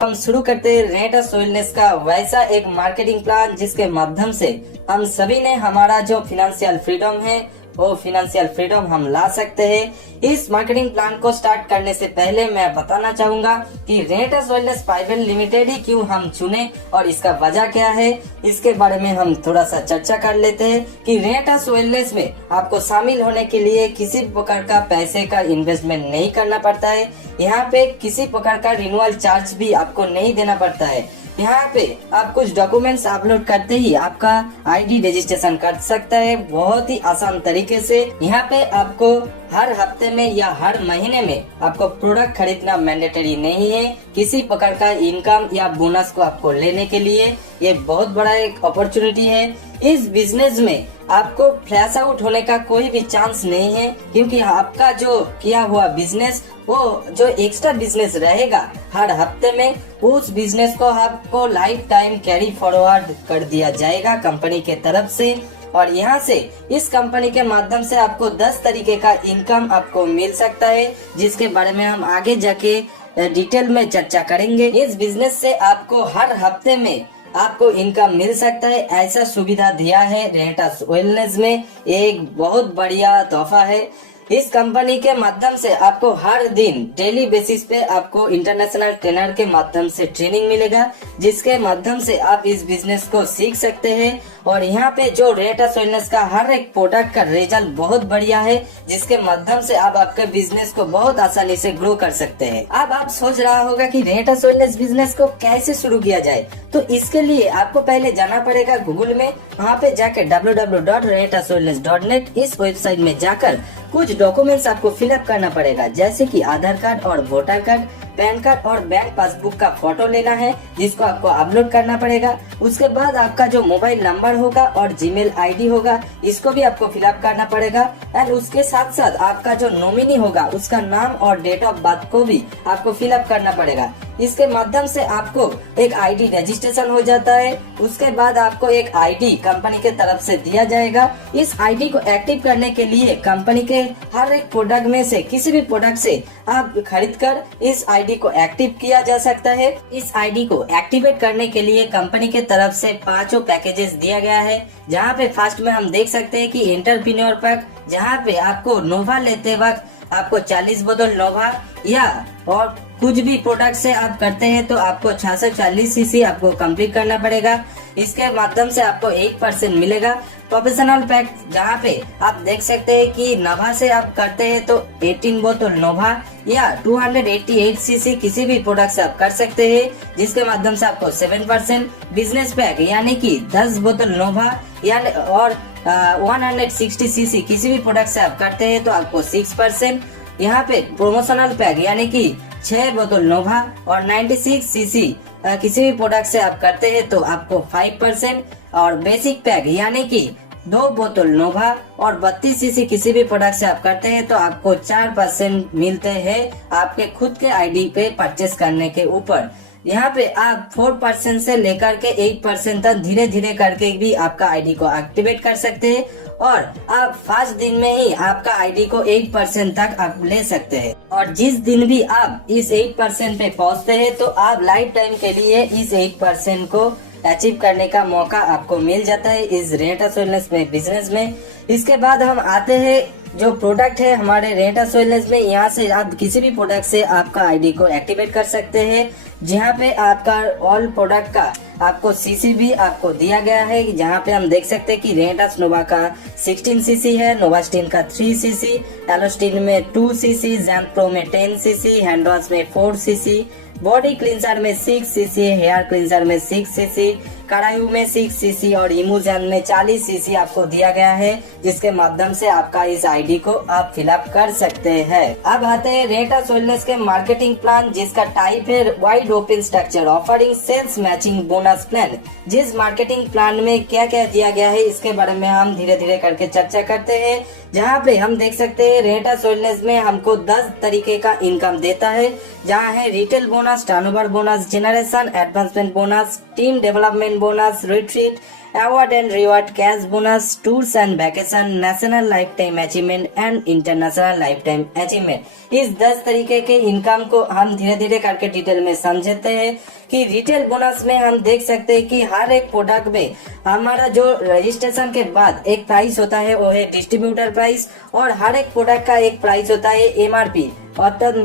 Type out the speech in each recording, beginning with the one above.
हम शुरू करते हैं रेंटस वेलनेस का वैसा एक मार्केटिंग प्लान जिसके माध्यम से हम सभी ने हमारा जो फिनेंशियल फ्रीडम है वो फिनेंशियल फ्रीडम हम ला सकते हैं। इस मार्केटिंग प्लान को स्टार्ट करने से पहले मैं बताना चाहूंगा कि रेंटस वेलनेस प्राइवेट लिमिटेड ही क्यों हम चुने और इसका वजह क्या है, इसके बारे में हम थोड़ा सा चर्चा कर लेते हैं कि रेंटस वेलनेस में आपको शामिल होने के लिए किसी प्रकार का पैसे का इन्वेस्टमेंट नहीं करना पड़ता है। यहाँ पे किसी प्रकार का रिन्यूअल चार्ज भी आपको नहीं देना पड़ता है। यहाँ पे आप कुछ डॉक्यूमेंट्स अपलोड करते ही आपका आईडी रजिस्ट्रेशन कर सकता है बहुत ही आसान तरीके से। यहाँ पे आपको हर हफ्ते में या हर महीने में आपको प्रोडक्ट खरीदना मैंडेटरी नहीं है। किसी प्रकार का इनकम या बोनस को आपको लेने के लिए ये बहुत बड़ा एक अपॉर्चुनिटी है। इस बिजनेस में आपको फ्लैश आउट होने का कोई भी चांस नहीं है, क्योंकि आपका जो किया हुआ बिजनेस वो जो एक्स्ट्रा बिजनेस रहेगा हर हफ्ते में, उस बिजनेस को आपको लाइफ टाइम कैरी फॉरवर्ड कर दिया जाएगा कंपनी के तरफ से। और यहाँ से इस कंपनी के माध्यम से आपको 10 तरीके का इनकम आपको मिल सकता है, जिसके बारे में हम आगे जाके डिटेल में चर्चा करेंगे। इस बिजनेस से आपको हर हफ्ते में आपको इनकम मिल सकता है, ऐसा सुविधा दिया है रेंटस वेलनेस में। एक बहुत बढ़िया तोहफा है। इस कंपनी के माध्यम से आपको हर दिन डेली बेसिस पे आपको इंटरनेशनल ट्रेनर के माध्यम से ट्रेनिंग मिलेगा, जिसके माध्यम से आप इस बिजनेस को सीख सकते हैं। और यहाँ पे जो रेंटस वेलनेस का हर एक प्रोडक्ट का रिजल्ट बहुत बढ़िया है, जिसके माध्यम से आप आपके बिजनेस को बहुत आसानी से ग्रो कर सकते हैं। अब आप सोच रहा होगा कि रेंटस वेलनेस बिजनेस को कैसे शुरू किया जाए, तो इसके लिए आपको पहले जाना पड़ेगा गूगल में। वहाँ पे जाकर www.rentaswellness.net इस वेबसाइट में जाकर कुछ डॉक्यूमेंट्स आपको फिलअप करना पड़ेगा, जैसे कि आधार कार्ड और वोटर कार्ड, पैन कार्ड और बैंक पासबुक का फोटो लेना है, जिसको आपको अपलोड करना पड़ेगा। उसके बाद आपका जो मोबाइल नंबर होगा और जीमेल आईडी होगा, इसको भी आपको फिलअप करना पड़ेगा। एंड उसके साथ साथ आपका जो नॉमिनी होगा उसका नाम और डेट ऑफ बर्थ को भी आपको फिलअप करना पड़ेगा। इसके माध्यम से आपको एक आईडी रजिस्ट्रेशन हो जाता है। उसके बाद आपको एक आईडी कंपनी के तरफ से दिया जाएगा। इस आईडी को एक्टिव करने के लिए कंपनी के हर एक प्रोडक्ट में से किसी भी प्रोडक्ट से आप खरीदकर इस आईडी को एक्टिव किया जा सकता है। इस आईडी को एक्टिवेट करने के लिए कंपनी के तरफ से 5 पैकेजेस दिया गया है, जहाँ पे फर्स्ट में हम देख सकते हैं कि एंटरप्रेन्योर पैक, जहाँ पे आपको नोवा लेते वक्त आपको 40 बोतल नोवा या और कुछ भी प्रोडक्ट से आप करते हैं तो आपको 640 सीसी आपको कंप्लीट करना पड़ेगा। इसके माध्यम से आपको 8% मिलेगा। प्रोफेशनल पैक, जहाँ पे आप देख सकते हैं कि नोवा से आप करते हैं तो 18 बोतल नोवा या 288 सीसी किसी भी प्रोडक्ट से आप कर सकते हैं, जिसके माध्यम से आपको 7%। बिजनेस पैक यानी कि 10 बोतल नोवा यानी और 160 सीसी किसी भी प्रोडक्ट से आप करते हैं तो आपको 6%। यहाँ पे प्रोमोशनल पैक यानी कि 6 बोतल नोवा और 96 सीसी किसी भी प्रोडक्ट से आप करते हैं तो आपको 5%। और बेसिक पैक यानी कि 2 बोतल नोवा और 32 सीसी किसी भी प्रोडक्ट से आप करते हैं तो आपको 4% मिलते हैं आपके खुद के आईडी पे परचेस करने के ऊपर। यहाँ पे आप 4% से लेकर के 8% तक धीरे धीरे करके भी आपका आईडी को एक्टिवेट कर सकते हैं, और आप 5 दिन में ही आपका आईडी को 8% तक आप ले सकते हैं। और जिस दिन भी आप इस 8% पे पहुँचते हैं तो आप लाइफ टाइम के लिए इस 8% को अचीव करने का मौका आपको मिल जाता है इस रेंटस वेलनेस में बिजनेस में। इसके बाद हम आते हैं जो प्रोडक्ट है हमारे रेंटस वेलनेस में। यहाँ से आप किसी भी प्रोडक्ट से आपका आईडी को एक्टिवेट कर सकते हैं, जहाँ पे आपका ऑल प्रोडक्ट का आपको सीसी भी आपको दिया गया है, जहाँ पे हम देख सकते हैं कि रेंटस नोवा का 16 सीसी है, नोवास्टीन का 3 सीसी, एलोस्टीन में 2 सीसी, जैम प्रो में 10 सीसी, हैंड वॉश में 4 सीसी, बॉडी क्लींसर में 6 सीसी, हेयर क्लींसर में 6 सीसी, करायू में 6 सीसी और इमोजन में 40 सीसी आपको दिया गया है, जिसके माध्यम से आपका इस आईडी को आप फिलअप कर सकते हैं। अब आते हैं रेंटस वेलनेस के मार्केटिंग प्लान, जिसका टाइप है wide open structure offering sales matching bonus plan. जिस मार्केटिंग प्लान में क्या क्या दिया गया है इसके बारे में हम धीरे धीरे करके चर्चा करते हैं। जहाँ पे हम देख सकते हैं रेंटस वेलनेस में हमको 10 तरीके का इनकम देता है, जहाँ है retail bonus, turnover bonus, generation, advancement bonus, team development bonus, retreat, award and reward, cash bonus, tours and vacation, national life time achievement and international life time achievement. इस 10 तरीके के इनकम को हम धीरे धीरे करके डिटेल में समझते हैं कि रिटेल बोनस में हम देख सकते हैं कि हर एक प्रोडक्ट में हमारा जो रजिस्ट्रेशन के बाद एक प्राइस होता है वो है डिस्ट्रीब्यूटर प्राइस, और हर एक प्रोडक्ट का एक प्राइस होता है MRP अर्थात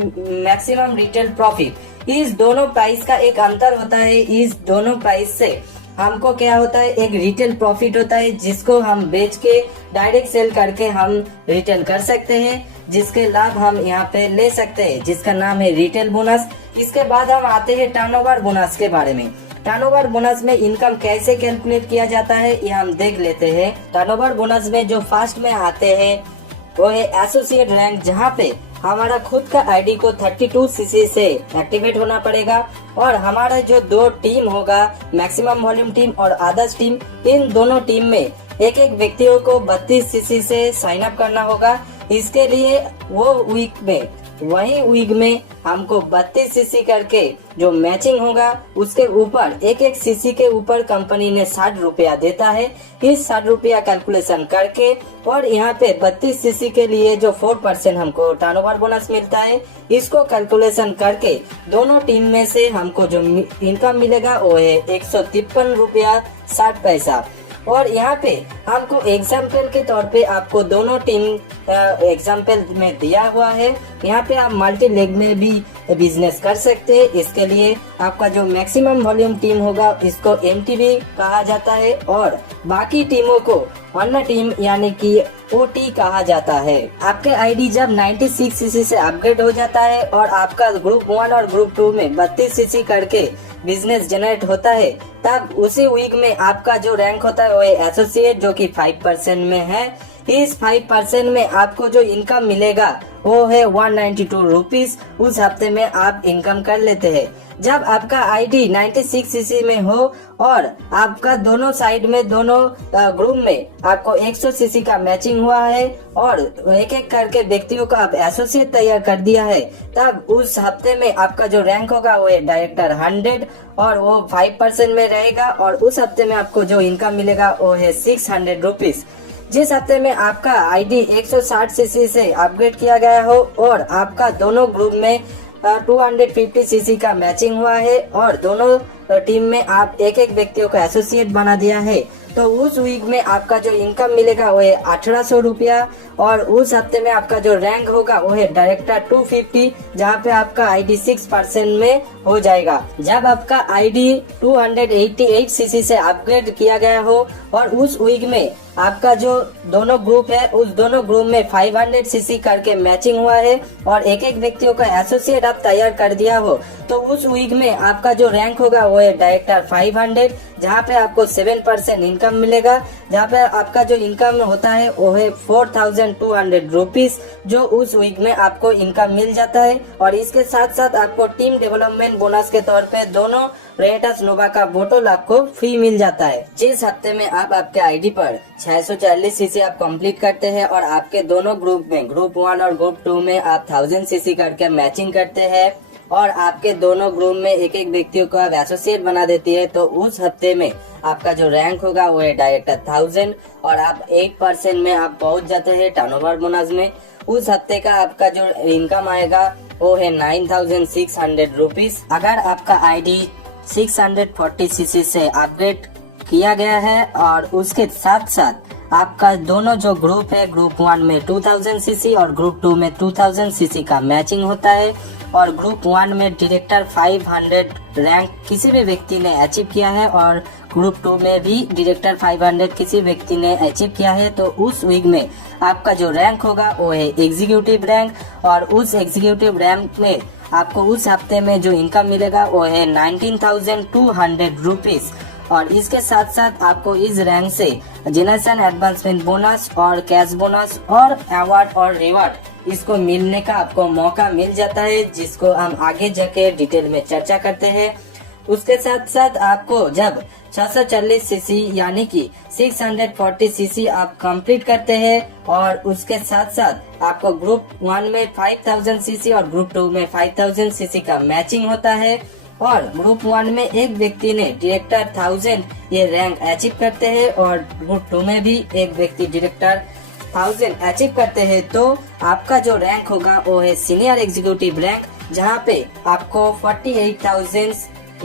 मैक्सिमम रिटेल प्रॉफिट। इस दोनों प्राइस का एक अंतर होता है। इस दोनों प्राइस से हमको क्या होता है, एक रिटेल प्रॉफिट होता है जिसको हम बेच के डायरेक्ट सेल करके हम रिटेल कर सकते हैं, जिसके लाभ हम यहाँ पे ले सकते हैं, जिसका नाम है रिटेल बोनस। इसके बाद हम आते हैं टर्नओवर बोनस के बारे में। टर्नओवर बोनस में इनकम कैसे कैलकुलेट किया जाता है ये हम देख लेते हैं। टर्नओवर बोनस में जो फर्स्ट में आते हैं वो है एसोसिएट रैंक, जहाँ पे हमारा खुद का आईडी को 32 सीसी से एक्टिवेट होना पड़ेगा, और हमारा जो 2 टीम होगा, मैक्सिमम वॉल्यूम टीम और अदर्स टीम, इन दोनों टीम में एक एक व्यक्तियों को 32 सीसी से साइन अप करना होगा। इसके लिए वो वीक में हमको 32 सीसी करके जो मैचिंग होगा उसके ऊपर एक एक सीसी के ऊपर कंपनी ने 60 रुपया देता है। इस 60 रुपया कैलकुलेशन करके और यहाँ पे 32 सीसी के लिए जो 4% हमको टर्नओवर बोनस मिलता है, इसको कैलकुलेशन करके दोनों टीम में से हमको जो इनकम मिलेगा वो है 153 रुपया 60 पैसा। और यहाँ पे हमको एग्जाम्पल के तौर पे आपको दोनों टीम एग्जाम्पल में दिया हुआ है। यहाँ पे आप मल्टी लेग में भी बिजनेस कर सकते हैं। इसके लिए आपका जो मैक्सिमम वॉल्यूम टीम होगा इसको MTV कहा जाता है, और बाकी टीमों को अन्य टीम यानी कि OT कहा जाता है। आपके आईडी जब 96 सीसी से अपग्रेड हो जाता है और आपका ग्रुप 1 और ग्रुप 2 में 32 सीसी करके बिजनेस जनरेट होता है, तब उसी वीक में आपका जो रैंक होता है वो एसोसिएट, जो कि 5% में है। इस 5% में आपको जो इनकम मिलेगा वो है 192 रुपीज। उस हफ्ते में आप इनकम कर लेते हैं। जब आपका आईडी 96 सीसी में हो और आपका दोनों साइड में दोनों ग्रुप में आपको 100 सीसी का मैचिंग हुआ है और एक एक करके व्यक्तियों का आप एसोसिएट तैयार कर दिया है, तब उस हफ्ते में आपका जो रैंक होगा वो है डायरेक्टर 100 और वो 5% में रहेगा, और उस हफ्ते में आपको जो इनकम मिलेगा वो है 600 रुपीज। जिस हफ्ते में आपका आईडी 160 सीसी से अपग्रेड किया गया हो और आपका दोनों ग्रुप में 250 सीसी का मैचिंग हुआ है और दोनों टीम में आप एक एक व्यक्तियों को एसोसिएट बना दिया है, तो उस वीक में आपका जो इनकम मिलेगा वो है 1800 रुपया, और उस हफ्ते में आपका जो रैंक होगा वो है डायरेक्टर 250, जहाँ पे आपका आईडी 6% में हो जाएगा। जब आपका आईडी 288 सीसी से अपग्रेड किया गया हो और उस वीक में आपका जो दोनों ग्रुप है उस दोनों ग्रुप में 500 सीसी करके मैचिंग हुआ है और एक एक व्यक्तियों का एसोसिएट आप तैयार कर दिया हो, तो उस वीक में आपका जो रैंक होगा वो है डायरेक्टर 500, जहाँ पे आपको 7% इनकम मिलेगा। जहाँ पे आपका जो इनकम होता है वो है 4200 रुपीज, जो उस वीक में आपको इनकम मिल जाता है। और इसके साथ साथ आपको टीम डेवलपमेंट बोनस के तौर पे दोनों रेटास नोवा का बोतल आपको फ्री मिल जाता है। जिस हफ्ते में आप आपके आईडी पर 640 सीसी आप कंप्लीट करते हैं और आपके दोनों ग्रुप में ग्रुप 1 और ग्रुप 2 में आप 1000 सीसी करके मैचिंग करते हैं और आपके दोनों ग्रुप में एक एक व्यक्तियों को आप एसोसिएट बना देती है, तो उस हफ्ते में आपका जो रैंक होगा वो है डायरेक्टर 1000 और आप 8% में आप पहुंच जाते हैं टर्नओवर बोनस में। उस हफ्ते का आपका जो इनकम आएगा वो है 9600 रुपीज। अगर आपका आईडी 640 सीसी से अपग्रेड किया गया है और उसके साथ साथ आपका दोनों जो ग्रुप है ग्रुप 1 में 2000 सीसी और ग्रुप 2 में 2000 सीसी का मैचिंग होता है और ग्रुप 1 में डायरेक्टर 500 रैंक किसी भी व्यक्ति ने अचीव किया है और ग्रुप 2 में भी डायरेक्टर 500 किसी व्यक्ति ने अचीव किया है, तो उस वीक में आपका जो रैंक होगा वो है एग्जीक्यूटिव रैंक और उस एग्जीक्यूटिव रैंक में आपको उस हफ्ते में जो इनकम मिलेगा वो है 19,200 रुपीज। और इसके साथ साथ आपको इस रैंक से जनरेशन एडवांसमेंट बोनस और कैश बोनस और अवार्ड और रिवार्ड इसको मिलने का आपको मौका मिल जाता है, जिसको हम आगे जाके डिटेल में चर्चा करते हैं। उसके साथ साथ आपको जब 640 सीसी यानी कि 640 सीसी आप कंप्लीट करते हैं और उसके साथ साथ आपको ग्रुप 1 में 5000 सीसी और ग्रुप 2 में 5000 सीसी का मैचिंग होता है, और ग्रुप 1 में एक व्यक्ति ने डायरेक्टर 1000 ये रैंक अचीव करते हैं और ग्रुप 2 में भी एक व्यक्ति डायरेक्टर 1000 अचीव करते हैं, तो आपका जो रैंक होगा वो है सीनियर एग्जीक्यूटिव रैंक, जहाँ पे आपको 48,000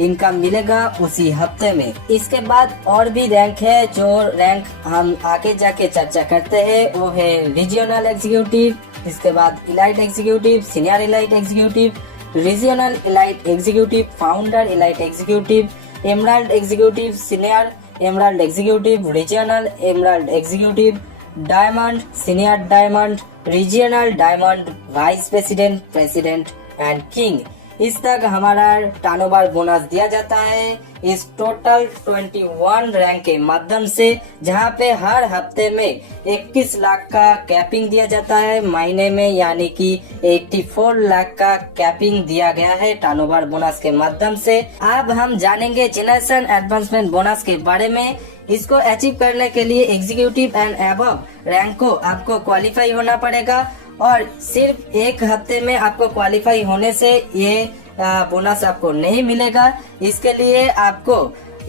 इनकम मिलेगा उसी हफ्ते में। इसके बाद और भी रैंक है, जो रैंक हम आगे जाके चर्चा करते हैं वो है रीजनल एग्जीक्यूटिव, इसके बाद elite executive, senior elite executive, regional elite executive, founder elite executive, emerald executive, senior emerald executive, regional emerald executive, diamond, senior diamond, regional diamond, vice president, president and king. इस तक हमारा turnover bonus दिया जाता है इस total 21 rank के माध्यम से, जहां पे हर हफ्ते में 21 लाख का कैपिंग दिया जाता है महीने में, यानी कि 84 लाख का कैपिंग दिया गया है टर्नओवर बोनस के माध्यम से। अब हम जानेंगे जनरेशन एडवांसमेंट बोनस के बारे में। इसको अचीव करने के लिए एग्जीक्यूटिव एंड अबव रैंक को आपको क्वालिफाई होना पड़ेगा और सिर्फ एक हफ्ते में आपको क्वालिफाई होने से ये बोनस आपको नहीं मिलेगा। इसके लिए आपको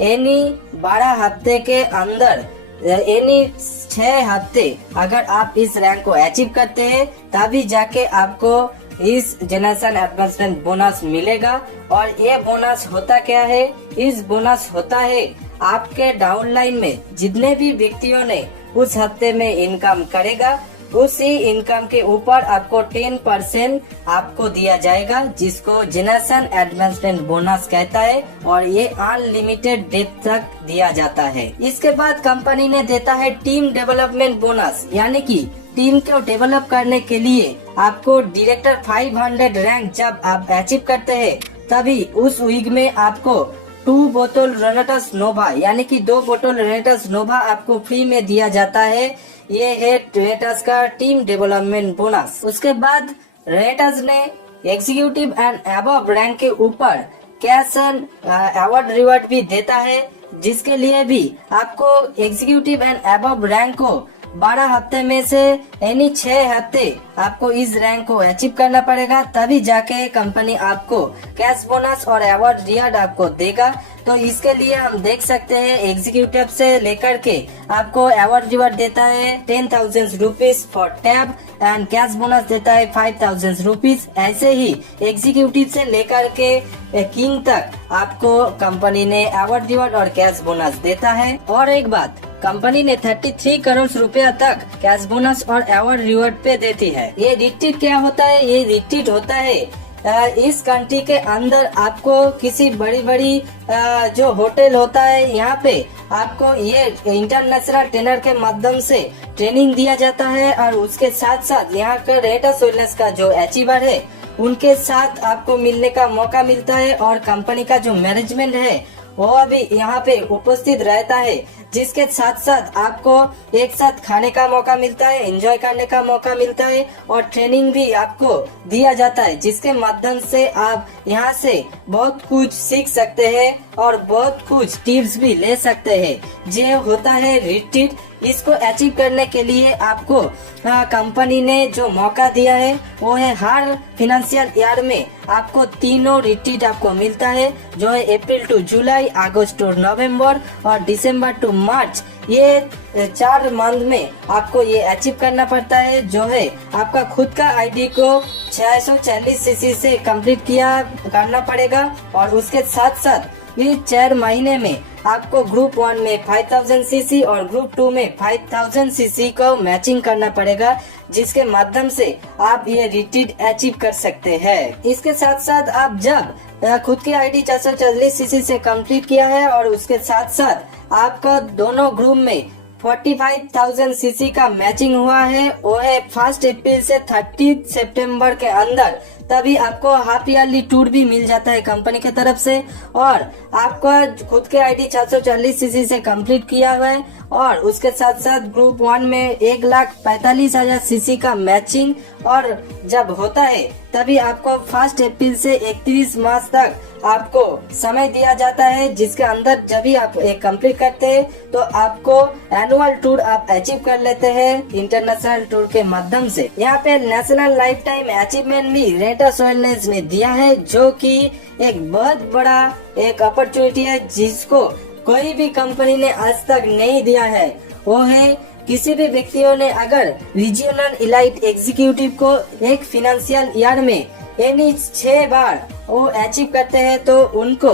एनी 12 हफ्ते के अंदर, एनी 6 हफ्ते अगर आप इस रैंक को अचीव करते हैं तभी जाके आपको इस जनरेशन एडवांसमेंट बोनस मिलेगा। और ये बोनस होता क्या है? इस बोनस होता है आपके डाउनलाइन में जितने भी व्यक्तियों ने उस हफ्ते में इनकम करेगा, उसी इनकम के ऊपर आपको 10% आपको दिया जाएगा, जिसको जनरेशन एडवांसमेंट बोनस कहता है और ये अनलिमिटेड डेट तक दिया जाता है। इसके बाद कंपनी ने देता है टीम डेवलपमेंट बोनस, यानी कि टीम को डेवलप करने के लिए आपको डायरेक्टर 500 रैंक जब आप अचीव करते हैं तभी उस वीक में आपको 2 बोतल रेनेटस नोवा, यानी कि 2 बोतल रेनेटस नोवा आपको फ्री में दिया जाता है। ये है रेनेटस का टीम डेवलपमेंट बोनस। उसके बाद रेनेटस ने एग्जीक्यूटिव एंड अबव रैंक के ऊपर कैश एंड अवार्ड रिवार्ड भी देता है, जिसके लिए भी आपको एग्जीक्यूटिव एंड अबव रैंक को 12 हफ्ते में से यानी 6 हफ्ते आपको इस रैंक को अचीव करना पड़ेगा, तभी जाके कंपनी आपको कैश बोनस और अवार्ड रिवार्ड आपको देगा। तो इसके लिए हम देख सकते हैं एग्जीक्यूटिव से लेकर के आपको अवार्ड रिवार्ड देता है 10,000 rupees for tab and cash bonus देता है 5,000 रुपीज। ऐसे ही एग्जीक्यूटिव से लेकर के किंग तक आपको कंपनी ने अवार्ड रिवार्ड और कैश बोनस देता है। और एक बात, कंपनी ने 33 करोड़ रुपया तक कैश बोनस और अवार्ड रिवार्ड पे देती है। ये रिट्रीट क्या होता है? ये रिट्रीट होता है इस कंट्री के अंदर आपको किसी बड़ी बड़ी जो होटल होता है, यहाँ पे आपको ये इंटरनेशनल ट्रेनर के माध्यम से ट्रेनिंग दिया जाता है और उसके साथ साथ यहाँ का रेनेटस वेलनेस का जो अचीवर है उनके साथ आपको मिलने का मौका मिलता है और कंपनी का जो मैनेजमेंट है वो अभी यहाँ पे उपस्थित रहता है, जिसके साथ साथ आपको एक साथ खाने का मौका मिलता है, एंजॉय करने का मौका मिलता है और ट्रेनिंग भी आपको दिया जाता है, जिसके माध्यम से आप यहाँ से बहुत कुछ सीख सकते हैं और बहुत कुछ टिप्स भी ले सकते हैं। जो होता है रिट्रीट, इसको अचीव करने के लिए आपको कंपनी ने जो मौका दिया है वो है हर फाइनेंशियल ईयर में आपको तीनों रिट्रीट आपको मिलता है, जो है अप्रैल टू जुलाई, अगस्त टू नवंबर और दिसंबर टू मार्च। ये 4 मंथ में आपको ये अचीव करना पड़ता है, जो है आपका खुद का आईडी को 640 सीसी से कंप्लीट करना पड़ेगा और उसके साथ साथ ये 4 महीने में आपको ग्रुप 1 में 5000 सीसी और ग्रुप 2 में 5000 सीसी को मैचिंग करना पड़ेगा, जिसके माध्यम से आप ये रिट्रीट अचीव कर सकते हैं। इसके साथ साथ आप जब खुद की आईडी 440 सीसी से कंप्लीट किया है और उसके साथ साथ आपका दोनों ग्रुप में 45,000 सीसी का मैचिंग हुआ है, वो है 1 अप्रैल से 30 सितंबर के अंदर, तभी आपको हाफ ईयरली टूर भी मिल जाता है कंपनी की तरफ से। और आपका खुद के आईडी 440 सीसी से कंप्लीट किया हुआ है और उसके साथ साथ ग्रुप 1 में 1,45,000 सीसी का मैचिंग और जब होता है तभी आपको 1 अप्रैल से 31 मार्च तक आपको समय दिया जाता है, जिसके अंदर जब भी आप एक कंप्लीट करते हैं तो आपको एनुअल टूर आप अचीव कर लेते हैं इंटरनेशनल टूर के माध्यम से। यहाँ पे नेशनल लाइफ टाइम अचीवमेंट भी रेटास वेलनेस ने दिया है, जो कि एक बहुत बड़ा एक अपॉर्चुनिटी है जिसको कोई भी कंपनी ने आज तक नहीं दिया है। वो है किसी भी व्यक्तियों ने अगर रीजनल इलाइट एग्जीक्यूटिव को एक फाइनेंशियल ईयर में यानी 6 बार वो अचीव करते हैं तो उनको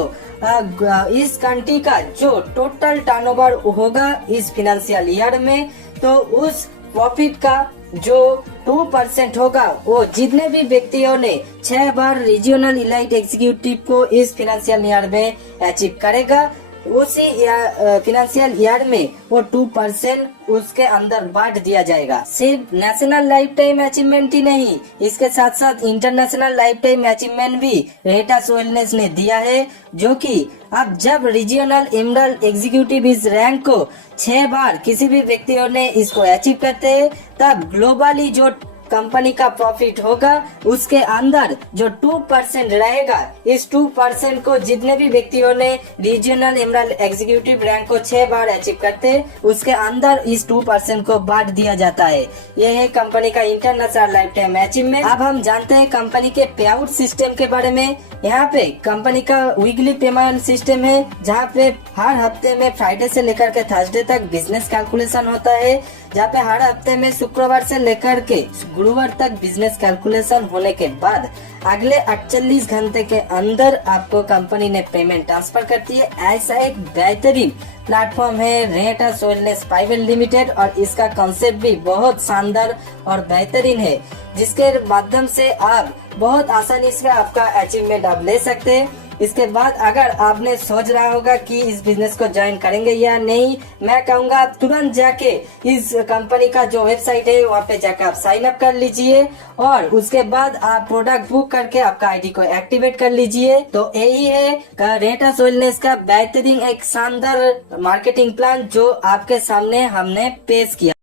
इस कंट्री का जो टोटल टर्नओवर होगा इस फाइनेंशियल ईयर में, तो उस प्रॉफिट का जो 2% होगा वो जितने भी व्यक्तियों ने 6 बार रीजनल इलाइट एग्जीक्यूटिव को इस फाइनेंशियल ईयर में अचीव करेगा, उसी फाइनेंशियल ईयर में वो 2% उसके अंदर बांट दिया जाएगा। सिर्फ नेशनल लाइफ टाइम अचीवमेंट ही नहीं, इसके साथ साथ इंटरनेशनल लाइफ टाइम अचीवमेंट भी रेटास वेलनेस ने दिया है, जो कि अब जब रीजनल एमरल्ड एग्जीक्यूटिव इस रैंक को 6 बार किसी भी व्यक्तियों ने इसको अचीव करते हैं, तब ग्लोबली जो कंपनी का प्रॉफिट होगा उसके अंदर जो 2% रहेगा, इस 2% को जितने भी व्यक्तियों ने रीजनल एमरल्ड एग्जीक्यूटिव रैंक को 6 बार अचीव करते हैं उसके अंदर इस 2% को बांट दिया जाता है। यह है कंपनी का इंटरनेशनल लाइफ टाइम अचीवमेंट। अब हम जानते हैं कंपनी के पे आउट सिस्टम के बारे में। यहाँ पे कंपनी का वीकली पेमेंट सिस्टम है, जहाँ पे हर हफ्ते में फ्राइडे से लेकर के थर्सडे तक बिजनेस कैलकुलेशन होता है, जहाँ पे हर हफ्ते में शुक्रवार से लेकर के गुरुवार तक बिजनेस कैलकुलेशन होने के बाद अगले 48 घंटे के अंदर आपको कंपनी ने पेमेंट ट्रांसफर करती है। ऐसा एक बेहतरीन प्लेटफॉर्म है रेटास वेलनेस प्राइवेट लिमिटेड, और इसका कॉन्सेप्ट भी बहुत शानदार और बेहतरीन है, जिसके माध्यम से आप बहुत आसानी से आपका अचीवमेंट आप ले सकते हैं। इसके बाद अगर आपने सोच रहा होगा कि इस बिजनेस को ज्वाइन करेंगे या नहीं, मैं कहूँगा आप तुरंत जाके इस कंपनी का जो वेबसाइट है वहाँ पे जाकर आप साइन अप कर लीजिए, और उसके बाद आप प्रोडक्ट बुक करके आपका आईडी को एक्टिवेट कर लीजिए। तो यही है रेटास वेलनेस का बेहतरीन एक शानदार मार्केटिंग प्लान जो आपके सामने हमने पेश किया।